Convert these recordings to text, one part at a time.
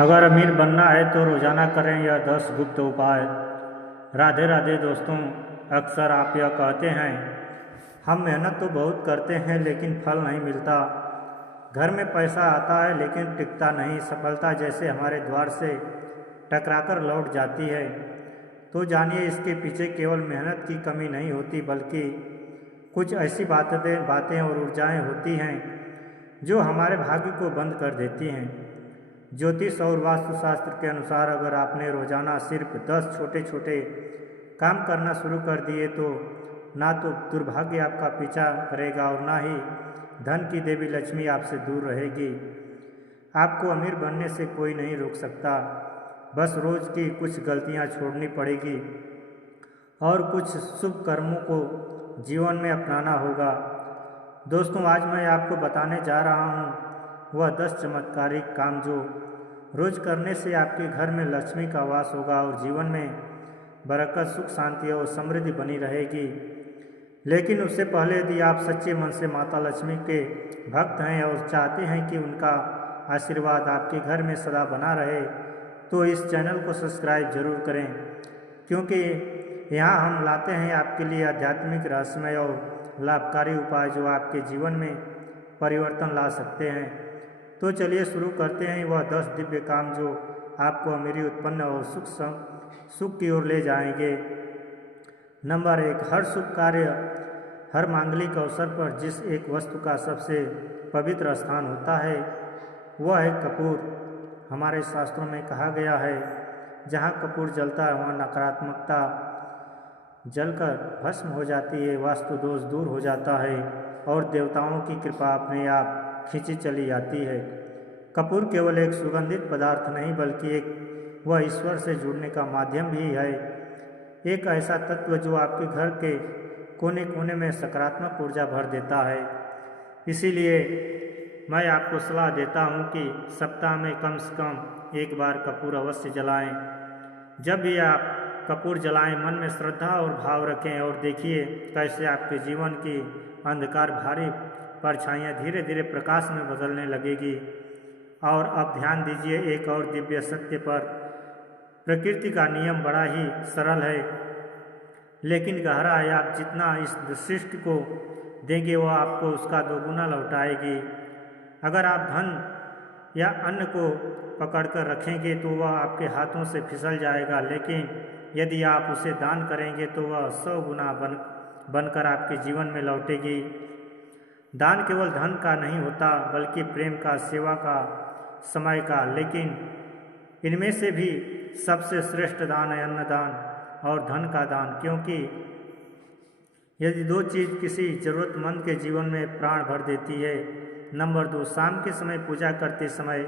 अगर अमीर बनना है तो रोजाना करें यह 10 गुप्त उपाय। राधे राधे दोस्तों, अक्सर आप यह कहते हैं हम मेहनत तो बहुत करते हैं लेकिन फल नहीं मिलता। घर में पैसा आता है लेकिन टिकता नहीं। सफलता जैसे हमारे द्वार से टकराकर लौट जाती है। तो जानिए, इसके पीछे केवल मेहनत की कमी नहीं होती बल्कि कुछ ऐसी बातें और ऊर्जाएं होती हैं जो हमारे भाग्य को बंद कर देती हैं। ज्योतिष और वास्तुशास्त्र के अनुसार अगर आपने रोजाना सिर्फ 10 छोटे छोटे काम करना शुरू कर दिए तो ना तो दुर्भाग्य आपका पीछा करेगा और ना ही धन की देवी लक्ष्मी आपसे दूर रहेगी। आपको अमीर बनने से कोई नहीं रोक सकता, बस रोज की कुछ गलतियां छोड़नी पड़ेगी और कुछ शुभ कर्मों को जीवन में अपनाना होगा। दोस्तों, आज मैं आपको बताने जा रहा हूँ वह 10 चमत्कारिक काम जो रोज करने से आपके घर में लक्ष्मी का वास होगा और जीवन में बरकत, सुख, शांति और समृद्धि बनी रहेगी। लेकिन उससे पहले यदि आप सच्चे मन से माता लक्ष्मी के भक्त हैं और चाहते हैं कि उनका आशीर्वाद आपके घर में सदा बना रहे तो इस चैनल को सब्सक्राइब जरूर करें, क्योंकि यहाँ हम लाते हैं आपके लिए आध्यात्मिक, रहस्यमय और लाभकारी उपाय जो आपके जीवन में परिवर्तन ला सकते हैं। तो चलिए शुरू करते हैं वह 10 दिव्य काम जो आपको अमीरी उत्पन्न और सुख की ओर ले जाएंगे। नंबर 1, हर शुभ कार्य, हर मांगलिक अवसर पर जिस एक वस्तु का सबसे पवित्र स्थान होता है वह है कपूर। हमारे शास्त्रों में कहा गया है जहाँ कपूर जलता है वहाँ नकारात्मकता जलकर भस्म हो जाती है, वास्तु दोष दूर हो जाता है और देवताओं की कृपा अपने आप खींची चली जाती है। कपूर केवल एक सुगंधित पदार्थ नहीं बल्कि वह ईश्वर से जुड़ने का माध्यम भी है, एक ऐसा तत्व जो आपके घर के कोने कोने में सकारात्मक ऊर्जा भर देता है। इसीलिए मैं आपको सलाह देता हूँ कि सप्ताह में कम से कम एक बार कपूर अवश्य जलाएं। जब भी आप कपूर जलाएं, मन में श्रद्धा और भाव रखें और देखिए कैसे आपके जीवन की अंधकार भारी परछाइयाँ धीरे धीरे प्रकाश में बदलने लगेगी। और अब ध्यान दीजिए एक और दिव्य सत्य पर। प्रकृति का नियम बड़ा ही सरल है लेकिन गहरा है। आप जितना इस सृष्टि को देंगे वह आपको उसका दोगुना लौटाएगी। अगर आप धन या अन्न को पकड़कर रखेंगे तो वह आपके हाथों से फिसल जाएगा, लेकिन यदि आप उसे दान करेंगे तो वह 100 गुना बनकर आपके जीवन में लौटेगी। दान केवल धन का नहीं होता बल्कि प्रेम का, सेवा का, समय का, लेकिन इनमें से भी सबसे श्रेष्ठ दान है अन्नदान और धन का दान, क्योंकि यदि 2 चीज़ किसी जरूरतमंद के जीवन में प्राण भर देती है। नंबर 2, शाम के समय पूजा करते समय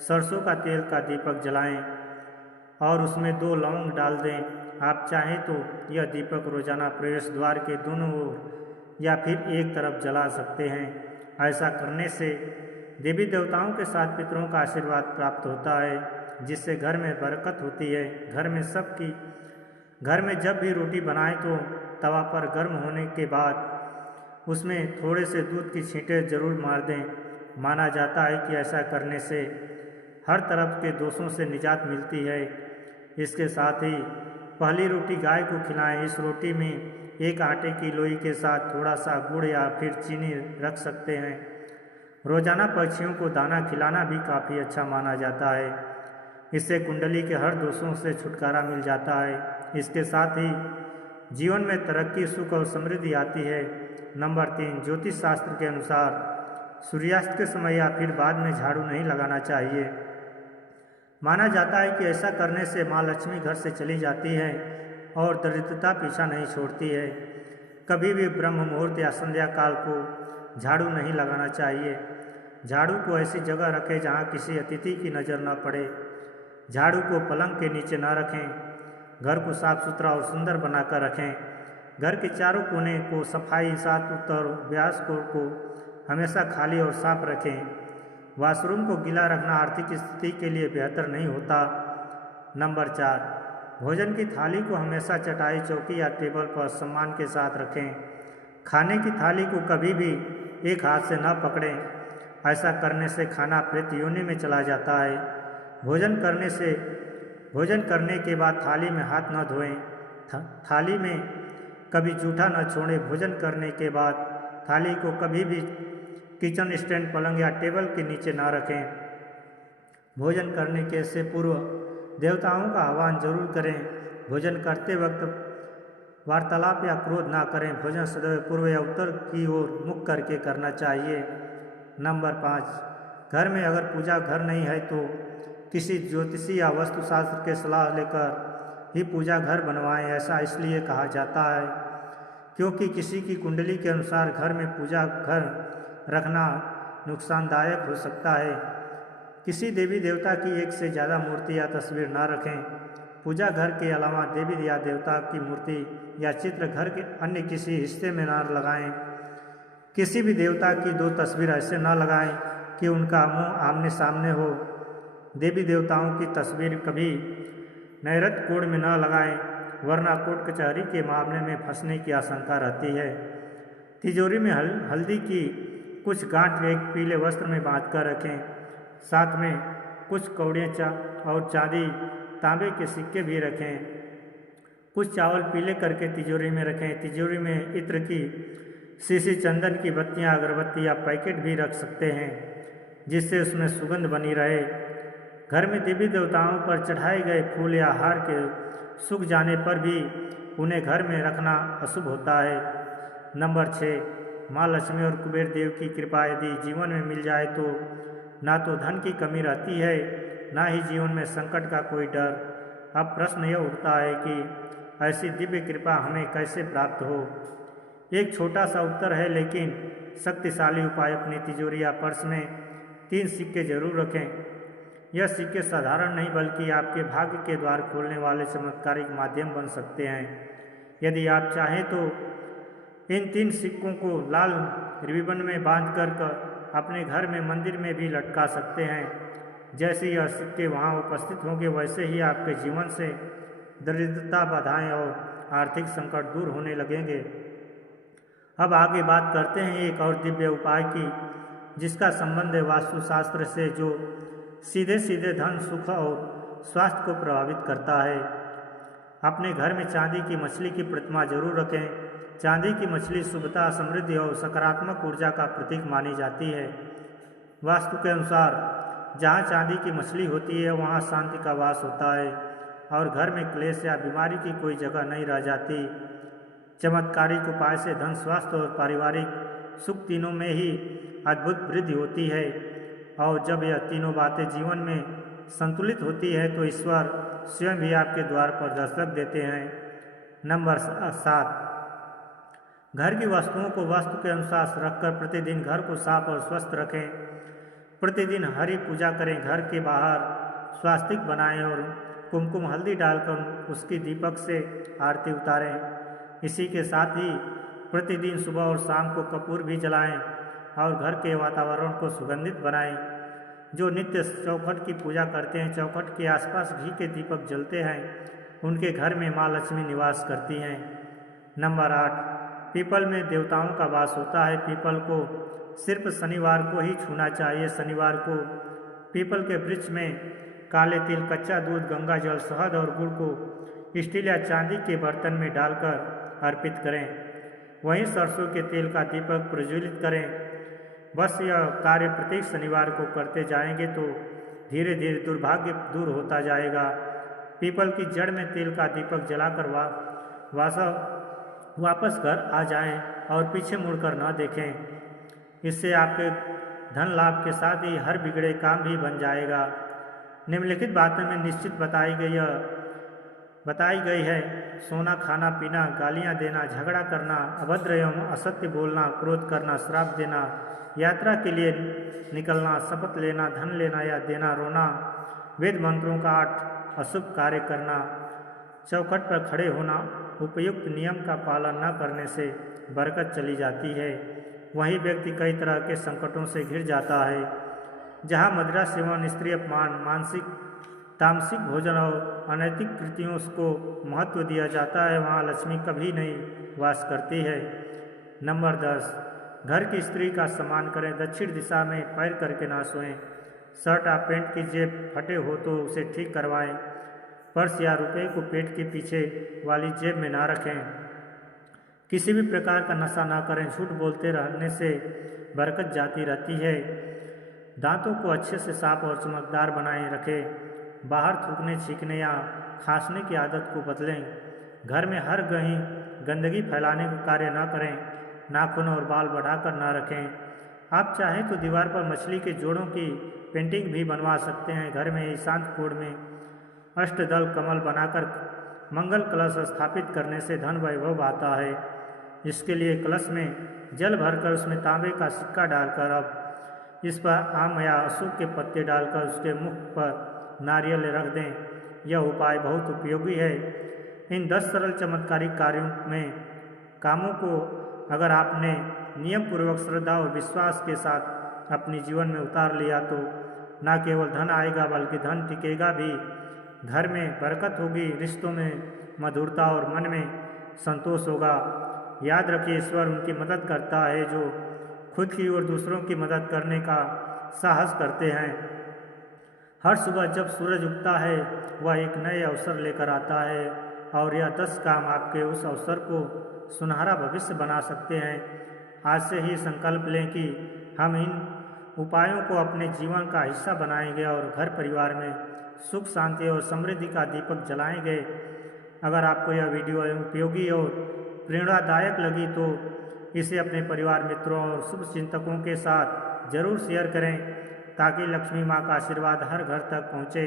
सरसों का तेल का दीपक जलाएं और उसमें 2 लौंग डाल दें। आप चाहें तो यह दीपक रोजाना प्रवेश द्वार के दोनों ओर या फिर एक तरफ जला सकते हैं। ऐसा करने से देवी देवताओं के साथ पितरों का आशीर्वाद प्राप्त होता है, जिससे घर में बरकत होती है। घर में जब भी रोटी बनाएं तो तवा पर गर्म होने के बाद उसमें थोड़े से दूध की छींटे जरूर मार दें। माना जाता है कि ऐसा करने से हर तरफ के दोषों से निजात मिलती है। इसके साथ ही पहली रोटी गाय को खिलाएं। इस रोटी में एक आटे की लोई के साथ थोड़ा सा गुड़ या फिर चीनी रख सकते हैं। रोजाना पक्षियों को दाना खिलाना भी काफ़ी अच्छा माना जाता है। इससे कुंडली के हर दोषों से छुटकारा मिल जाता है। इसके साथ ही जीवन में तरक्की, सुख और समृद्धि आती है। नंबर 3, ज्योतिष शास्त्र के अनुसार सूर्यास्त के समय या फिर बाद में झाड़ू नहीं लगाना चाहिए। माना जाता है कि ऐसा करने से माँ लक्ष्मी घर से चली जाती है और दरिद्रता पीछा नहीं छोड़ती है। कभी भी ब्रह्म मुहूर्त या संध्या काल को झाड़ू नहीं लगाना चाहिए। झाड़ू को ऐसी जगह रखें जहाँ किसी अतिथि की नज़र न पड़े। झाड़ू को पलंग के नीचे न रखें। घर को साफ सुथरा और सुंदर बनाकर रखें। घर के चारों कोने को सफाई, 7 फुट और व्यास को हमेशा खाली और साफ रखें। वॉशरूम को गीला रखना आर्थिक स्थिति के लिए बेहतर नहीं होता। नंबर 4, भोजन की थाली को हमेशा चटाई, चौकी या टेबल पर सम्मान के साथ रखें। खाने की थाली को कभी भी एक हाथ से न पकड़ें। ऐसा करने से खाना प्रेत योनि में चला जाता है। भोजन करने के बाद थाली में हाथ न धोएं। थाली में कभी जूठा न छोड़ें। भोजन करने के बाद थाली को कभी भी किचन स्टैंड, पलंग या टेबल के नीचे ना रखें। भोजन करने के से पूर्व देवताओं का आह्वान जरूर करें। भोजन करते वक्त वार्तालाप या क्रोध ना करें। भोजन सदैव पूर्व या उत्तर की ओर मुख करके करना चाहिए। नंबर 5, घर में अगर पूजा घर नहीं है तो किसी ज्योतिषी या वास्तुशास्त्र के सलाह लेकर ही पूजा घर बनवाएं। ऐसा इसलिए कहा जाता है क्योंकि किसी की कुंडली के अनुसार घर में पूजा घर रखना नुकसानदायक हो सकता है। किसी देवी देवता की एक से ज़्यादा मूर्ति या तस्वीर ना रखें। पूजा घर के अलावा देवी या देवता की मूर्ति या चित्र घर के अन्य किसी हिस्से में ना लगाएं। किसी भी देवता की 2 तस्वीर ऐसे ना लगाएं कि उनका मुंह आमने सामने हो। देवी देवताओं की तस्वीर कभी नैरत्य कोड में न लगाएं, वरना कोर्ट कचहरी के मामले में फंसने की आशंका रहती है। तिजोरी में हल्दी की कुछ गांठ एक पीले वस्त्र में बांध कर रखें। साथ में कुछ कौड़ियाँ और चांदी तांबे के सिक्के भी रखें। कुछ चावल पीले करके तिजोरी में रखें। तिजोरी में इत्र की शीशी, चंदन की बत्तियां, अगरबत्ती या पैकेट भी रख सकते हैं जिससे उसमें सुगंध बनी रहे। घर में देवी देवताओं पर चढ़ाए गए फूल या हार के सूख जाने पर भी उन्हें घर में रखना अशुभ होता है। नंबर 6, माँ लक्ष्मी और कुबेर देव की कृपा यदि जीवन में मिल जाए तो ना तो धन की कमी रहती है, ना ही जीवन में संकट का कोई डर। अब प्रश्न यह उठता है कि ऐसी दिव्य कृपा हमें कैसे प्राप्त हो। एक छोटा सा उत्तर है लेकिन शक्तिशाली उपाय। अपनी तिजोरी या पर्स में 3 सिक्के जरूर रखें। यह सिक्के साधारण नहीं बल्कि आपके भाग्य के द्वार खोलने वाले चमत्कारिक माध्यम बन सकते हैं। यदि आप चाहें तो इन 3 सिक्कों को लाल रिबन में बांध कर अपने घर में, मंदिर में भी लटका सकते हैं। जैसे यह सिक्के वहाँ उपस्थित होंगे वैसे ही आपके जीवन से दरिद्रता, बाधाएं और आर्थिक संकट दूर होने लगेंगे। अब आगे बात करते हैं एक और दिव्य उपाय की जिसका संबंध है वास्तुशास्त्र से, जो सीधे सीधे धन, सुख और स्वास्थ्य को प्रभावित करता है। अपने घर में चांदी की मछली की प्रतिमा जरूर रखें। चांदी की मछली शुभता, समृद्धि और सकारात्मक ऊर्जा का प्रतीक मानी जाती है। वास्तु के अनुसार जहाँ चांदी की मछली होती है वहाँ शांति का वास होता है और घर में क्लेश या बीमारी की कोई जगह नहीं रह जाती। चमत्कारिक उपाय से धन, स्वास्थ्य और पारिवारिक सुख तीनों में ही अद्भुत वृद्धि होती है। और जब यह तीनों बातें जीवन में संतुलित होती है तो ईश्वर स्वयं भी आपके द्वार पर दस्तक देते हैं। नंबर 7, घर की वस्तुओं को वास्तु के अनुसार रखकर प्रतिदिन घर को साफ और स्वस्थ रखें। प्रतिदिन हरी पूजा करें। घर के बाहर स्वास्तिक बनाएं और कुमकुम हल्दी डालकर उसकी दीपक से आरती उतारें। इसी के साथ ही प्रतिदिन सुबह और शाम को कपूर भी जलाएं और घर के वातावरण को सुगंधित बनाएं। जो नित्य चौखट की पूजा करते हैं, चौखट के आसपास घी के दीपक जलते हैं, उनके घर में माँ लक्ष्मी निवास करती हैं। नंबर 8, पीपल में देवताओं का वास होता है। पीपल को सिर्फ शनिवार को ही छूना चाहिए। शनिवार को पीपल के वृक्ष में काले तिल, कच्चा दूध, गंगा जल, शहद और गुड़ को स्टील या चांदी के बर्तन में डालकर अर्पित करें। वहीं सरसों के तेल का दीपक प्रज्वलित करें। बस यह कार्य प्रत्येक शनिवार को करते जाएंगे तो धीरे धीरे दुर्भाग्य दूर होता जाएगा। पीपल की जड़ में तेल का दीपक जलाकर वापस घर आ जाएं और पीछे मुड़कर न देखें। इससे आपके धन लाभ के साथ ही हर बिगड़े काम भी बन जाएगा। निम्नलिखित बातें में निश्चित बताई गई है: सोना, खाना पीना, गालियाँ देना, झगड़ा करना, अभद्र एवं असत्य बोलना, क्रोध करना, श्राप देना, यात्रा के लिए निकलना, शपथ लेना, धन लेना या देना, रोना, वेद मंत्रों का 8 अशुभ कार्य करना, चौखट पर खड़े होना। उपयुक्त नियम का पालन न करने से बरकत चली जाती है। वही व्यक्ति कई तरह के संकटों से घिर जाता है। जहाँ मदिरा सेवन, स्त्री अपमान, तामसिक भोजन और अनैतिक कृतियों को महत्व दिया जाता है, वहाँ लक्ष्मी कभी नहीं वास करती है। नंबर 10, घर की स्त्री का सम्मान करें। दक्षिण दिशा में पैर करके ना सोएं। शर्ट या पैंट की जेब फटे हो तो उसे ठीक करवाएं। पर्स या रुपये को पेट के पीछे वाली जेब में ना रखें। किसी भी प्रकार का नशा ना करें। झूठ बोलते रहने से बरकत जाती रहती है। दांतों को अच्छे से साफ और चमकदार बनाए रखें। बाहर थूकने, छींकने या खांसने की आदत को बदलें। घर में हर कहीं गंदगी फैलाने का कार्य न करें। नाखून और बाल बढ़ाकर ना रखें। आप चाहें तो दीवार पर मछली के जोड़ों की पेंटिंग भी बनवा सकते हैं। घर में ईशान कोण में अष्टदल कमल बनाकर मंगल कलश स्थापित करने से धन वैभव आता है। इसके लिए कलश में जल भरकर उसमें तांबे का सिक्का डालकर अब इस पर आम या अशोक के पत्ते डालकर उसके मुख पर नारियल रख दें। यह उपाय बहुत उपयोगी है। इन 10 सरल चमत्कारिक कार्यों में कामों को अगर आपने नियम पूर्वक श्रद्धा और विश्वास के साथ अपने जीवन में उतार लिया तो न केवल धन आएगा बल्कि धन टिकेगा भी। घर में बरकत होगी, रिश्तों में मधुरता और मन में संतोष होगा। याद रखिए, ईश्वर उनकी मदद करता है जो खुद की और दूसरों की मदद करने का साहस करते हैं। हर सुबह जब सूरज उगता है वह एक नए अवसर लेकर आता है और यह 10 काम आपके उस अवसर को सुनहरा भविष्य बना सकते हैं। आज से ही संकल्प लें कि हम इन उपायों को अपने जीवन का हिस्सा बनाएंगे और घर परिवार में सुख, शांति और समृद्धि का दीपक जलाएंगे। अगर आपको यह वीडियो उपयोगी और प्रेरणादायक लगी तो इसे अपने परिवार, मित्रों और शुभ चिंतकों के साथ जरूर शेयर करें ताकि लक्ष्मी माँ का आशीर्वाद हर घर तक पहुँचे।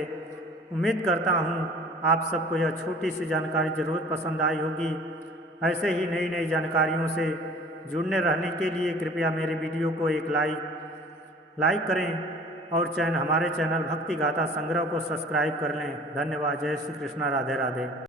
उम्मीद करता हूँ आप सबको यह छोटी सी जानकारी जरूर पसंद आई होगी। ऐसे ही नई नई जानकारियों से जुड़ने रहने के लिए कृपया मेरे वीडियो को एक लाइक करें और हमारे चैनल भक्ति गाथा संग्रह को सब्सक्राइब कर लें। धन्यवाद। जय श्री कृष्णा। राधे राधे।